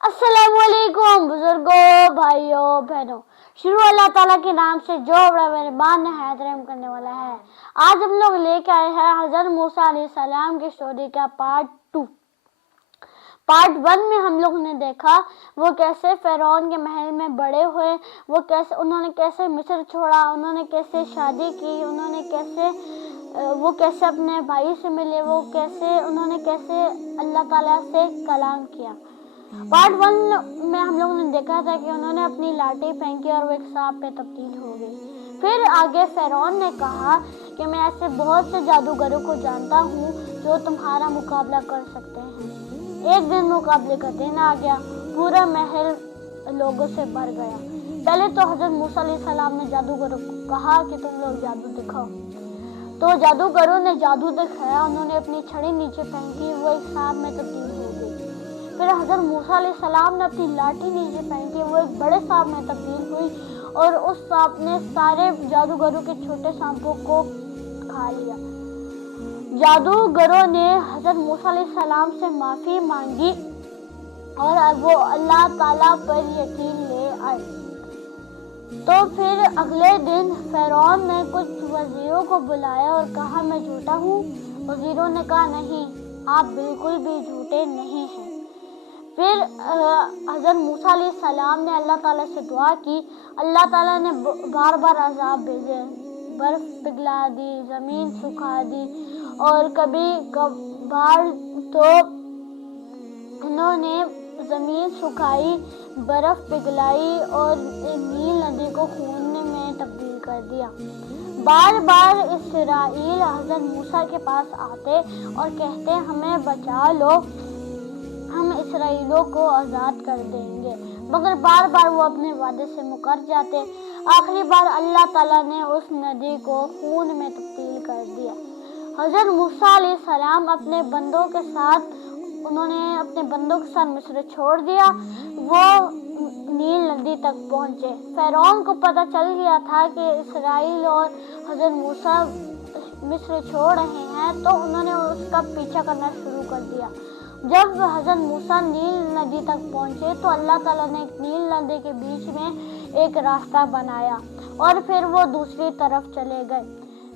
अस्सलाम वालेकुम बुजुर्गों, भाइयों, बहनों। शुरू अल्लाह ताला के नाम से जो बड़ा मेहरबान नहायत रहम करने वाला है। आज हम लोग लेके आए हैं हज़रत मूसा अलैहिस्सलाम की स्टोरी का पार्ट 2। पार्ट 1 में हम लोगों ने देखा वो कैसे फ़िरौन के महल में बड़े हुए, उन्होंने कैसे मिस्र छोड़ा, उन्होंने कैसे शादी की, वो कैसे अपने भाई से मिले, उन्होंने कैसे अल्लाह ताला से कलाम किया। पार्ट 1 में हम लोगों ने देखा था कि उन्होंने अपनी लाठी फेंकी और वो एक सांप में तब्दील हो गई। फिर आगे फ़िरौन ने कहा कि मैं ऐसे बहुत से जादूगरों को जानता हूँ जो तुम्हारा मुकाबला कर सकते हैं। एक दिन मुकाबले का दिन आ गया, पूरा महल लोगों से भर गया। पहले तो हज़रत मूसा अलैहिस्सलाम ने जादूगरों को कहा कि तुम लोग जादू दिखाओ। तो जादूगरों ने जादू दिखाया, उन्होंने अपनी छड़ी नीचे फेंकी, वो एक सांप में तब्दील हो गई। फिर हज़रत मूसा अलैहिस्सलाम ने अपनी लाठी नीचे फेंकी, वो एक बड़े सांप में तब्दील हुई और उस सांप ने सारे जादूगरों के छोटे सांपों को खा लिया। जादूगरों ने हज़रत मूसा अलैहिस्सलाम से माफ़ी मांगी और वो अल्लाह ताला पर यकीन ले आए। तो फिर अगले दिन फ़िरौन ने कुछ वज़ीरों को बुलाया और कहा मैं झूठा हूँ। वज़ीरों ने कहा नहीं, आप बिल्कुल भी झूठे नहीं हैं। फिर हज़रत मूसा अलैहिस्सलाम ने अल्लाह ताला से दुआ की। अल्लाह ताला ने बार बार अज़ाब भेजे, बर्फ़ पिघला दी, ज़मीन सुखा दी और कभी कभार तो उन्होंने ज़मीन सुखाई, बर्फ़ पिघलाई और नील नदी को खून में तब्दील कर दिया। बार बार इसराइल हज़रत मूसा के पास आते और कहते हमें बचा लो, हम इसराइलों को आज़ाद कर देंगे, मगर बार बार वो अपने वादे से मुकर जाते। आखिरी बार अल्लाह ताला ने उस नदी को खून में तब्दील कर दिया। हज़रत मूसा अलैहिस्सलाम अपने बंदों के साथ मिस्र छोड़ दिया। वो नील नदी तक पहुँचे। फ़िरौन को पता चल गया था कि इसराइल और हज़रत मूसा मिस्र छोड़ रहे हैं, तो उन्होंने उसका पीछा करना शुरू कर दिया। जब हज़रत मूसा नील नदी तक पहुँचे तो अल्लाह ताला ने नील नदी के बीच में एक रास्ता बनाया और फिर वो दूसरी तरफ चले गए।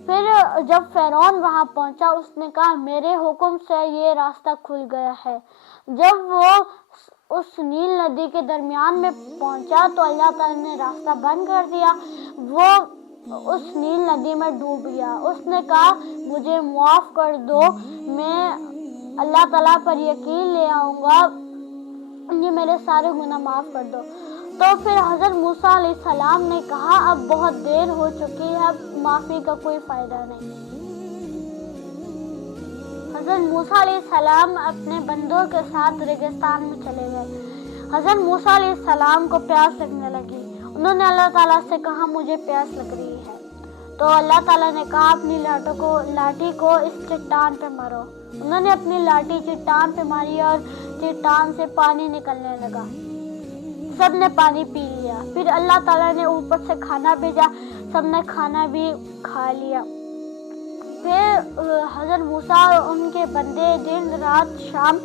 फिर जब फ़िरौन वहाँ पहुँचा, उसने कहा मेरे हुक्म से ये रास्ता खुल गया है। जब वो उस नील नदी के दरमियान में पहुँचा तो अल्लाह ताला ने रास्ता बंद कर दिया। वो उस नील नदी में डूब गया। उसने कहा मुझे माफ़ कर दो, मैं अल्लाह ताला पर यकीन ले आऊँगा, ये मेरे सारे गुनाह माफ़ कर दो। तो फिर हज़रत मूसा अलैहिस्सलाम ने कहा अब बहुत देर हो चुकी है, अब माफ़ी का कोई फ़ायदा नहीं। हज़रत मूसा अलैहिस्सलाम अपने बंदों के साथ रेगिस्तान में चले गए। हज़रत मूसा अलैहिस्सलाम को प्यास लगने लगी। उन्होंने अल्लाह ताला से कहा मुझे प्यास लग रही है। तो अल्लाह ताला ने कहा अपनी लाठी को इस चट्टान पे मारो। उन्होंने अपनी लाठी चट्टान पे मारी और चट्टान से पानी निकलने लगा। सबने पानी पी लिया। फिर अल्लाह ताला ने ऊपर से खाना भेजा, सबने खाना भी खा लिया। फिर हज़रत मूसा और उनके बंदे दिन रात शाम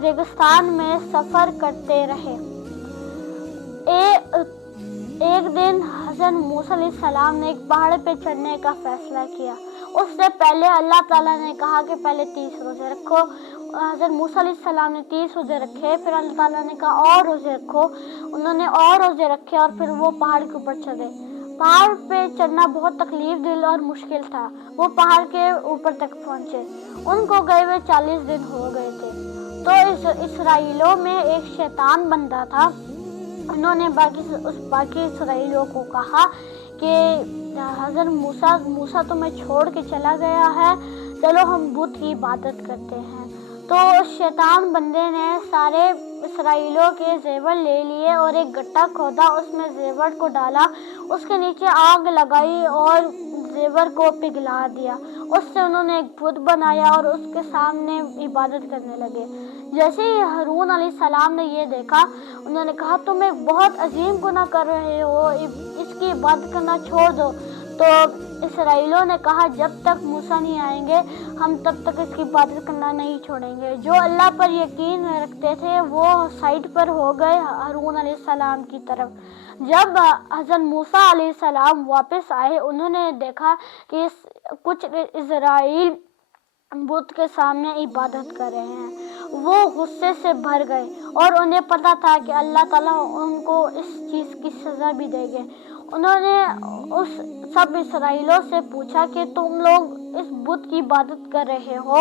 रेगिस्तान में सफ़र करते रहे। एक दिन हज़रत मूसा अलैहिस्सलाम ने एक पहाड़ पे चढ़ने का फैसला किया। उससे पहले अल्लाह ताला ने कहा कि पहले 30 रोज़े रखो। हज़रत मूसा अलैहिस्सलाम ने 30 रोज़े रखे। फिर अल्लाह ताला ने कहा और रोज़े रखो। उन्होंने और रोज़े रखे और फिर वो पहाड़ के ऊपर चढ़े। पहाड़ पे चढ़ना बहुत तकलीफ दिल और मुश्किल था। वो पहाड़ के ऊपर तक पहुँचे। उनको गए हुए 40 दिन हो गए थे। तो इसराइलों में एक शैतान बंदा था। उन्होंने बाकी इसराइलियों को कहा कि हज़रत मूसा तुम्हें छोड़ के चला गया है, चलो हम बुत की इबादत करते हैं। तो शैतान बंदे ने सारे इसराइलियों के ज़ेवर ले लिए और एक गड्ढा खोदा, उसमें ज़ेवर को डाला, उसके नीचे आग लगाई और ज़ेवर को पिघला दिया। उससे उन्होंने एक बुत बनाया और उसके सामने इबादत करने लगे। जैसे ही हारून अलैहिस्सलाम ने ये देखा, उन्होंने कहा तुम एक बहुत अजीम गुनाह कर रहे हो, इसकी इबादत करना छोड़ दो। تو اسرائیلیوں نے کہا جب تک موسیٰ نہیں آئیں گے ہم تب تک اس کی عبادت کرنا نہیں چھوڑیں گے۔ جو اللہ پر یقین رکھتے تھے وہ سائٹ پر ہو گئے ہارون علیہ السلام کی طرف۔ جب حضرت موسیٰ علیہ السلام واپس آئے انہوں نے دیکھا کہ کچھ اسرائیل بت کے سامنے عبادت کر رہے ہیں۔ وہ غصے سے بھر گئے اور انہیں پتا تھا کہ اللہ تعالیٰ ان کو اس چیز کی سزا بھی دے گے۔ انہوں نے اس سب اسرائیلیوں سے پوچھا کہ تم لوگ اس بت کی عبادت کر رہے ہو،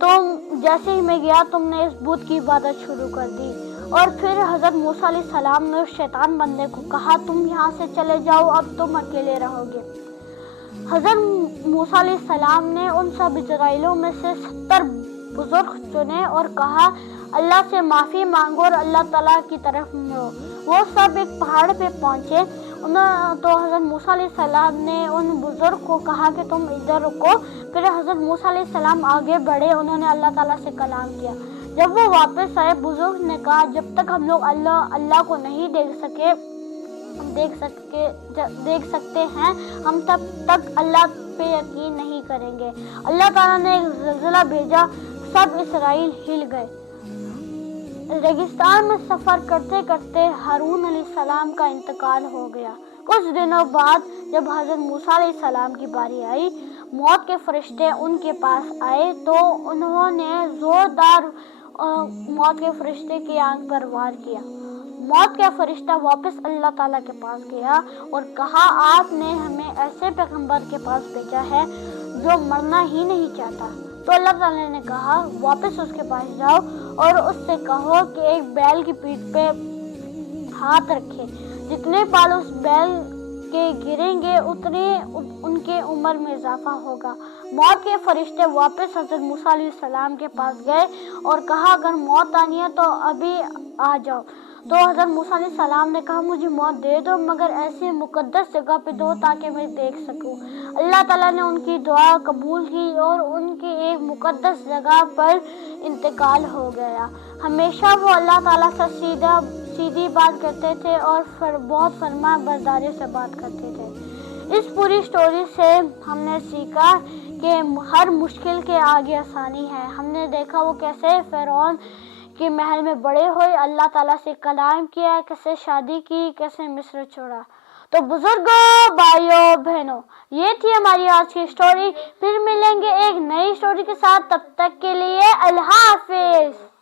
تم جیسے ہی میں گیا تم نے اس بت کی عبادت شروع کر دی۔ اور پھر حضرت موسیٰ علیہ السلام نے اس شیطان بندے کو کہا تم یہاں سے چلے جاؤ، اب تم اکیلے رہو گے۔ حضرت موسیٰ علیہ السلام نے ان سب اسرائیلیوں میں سے 70 بزرگ چنے اور کہا اللہ سے معافی مانگو اور اللہ تعالیٰ کی طرف مڑو۔ وہ سب ایک پہاڑ پہ پہنچے تو حضرت موسیٰ علیہ السلام نے ان بزرگ کو کہا کہ تم ادھر رکو۔ پھر حضرت موسیٰ علیہ السلام آگے بڑھے، انہوں نے اللہ تعالیٰ سے کلام کیا۔ جب وہ واپس آئے بزرگ نے کہا جب تک ہم لوگ اللہ کو نہیں دیکھ سکتے ہیں ہم تب تک اللہ پہ یقین نہیں کریں گے۔ اللہ تعالیٰ نے ایک زلزلہ بھیجا، سب اسرائیل ہل گئے۔ ریگستان میں سفر کرتے کرتے ہارون علیہ السلام کا انتقال ہو گیا۔ کچھ دنوں بعد جب حضرت موسیٰ علیہ السلام کی باری آئی، موت کے فرشتے ان کے پاس آئے تو انہوں نے زوردار موت کے فرشتے کی آنکھ پر وار کیا۔ موت کا فرشتہ واپس اللہ تعالیٰ کے پاس گیا اور کہا آپ نے ہمیں ایسے پیغمبر کے پاس بھیجا ہے جو مرنا ہی نہیں چاہتا۔ تو اللہ تعالیٰ نے کہا واپس اس کے پاس جاؤ اور اس سے کہو کہ ایک بیل کی پیٹھ پہ ہاتھ رکھے، جتنے بال اس بیل کے گریں گے اتنے ان کے عمر میں اضافہ ہوگا۔ موت کے فرشتے واپس حضرت موسیٰ علیہ السلام کے پاس گئے اور کہا اگر موت آنی ہے تو ابھی آ جاؤ۔ تو حضرت موسیٰ علیہ السلام نے کہا مجھے موت دے دو مگر ایسی مقدس جگہ پہ دو تاکہ میں دیکھ سکوں۔ اللہ تعالیٰ نے ان کی دعا قبول کی اور ان کی ایک مقدس جگہ پر انتقال ہو گیا۔ ہمیشہ وہ اللہ تعالیٰ سے سیدھی بات کرتے تھے اور بہت فرما برداری سے بات کرتے تھے۔ اس پوری سٹوری سے ہم نے سیکھا کہ ہر مشکل کے آگے آسانی ہے۔ ہم نے دیکھا وہ کیسے فرعون کے محل میں بڑے ہوئے، اللہ تعالیٰ سے کلام کیا، کیسے شادی کی، کیسے مصر چھوڑا۔ تو بزرگوں، بھائیوں، بہنوں، یہ تھی ہماری آج کی سٹوری۔ پھر ملیں گے ایک نئی سٹوری کے ساتھ، تب تک کے لیے اللہ حافظ۔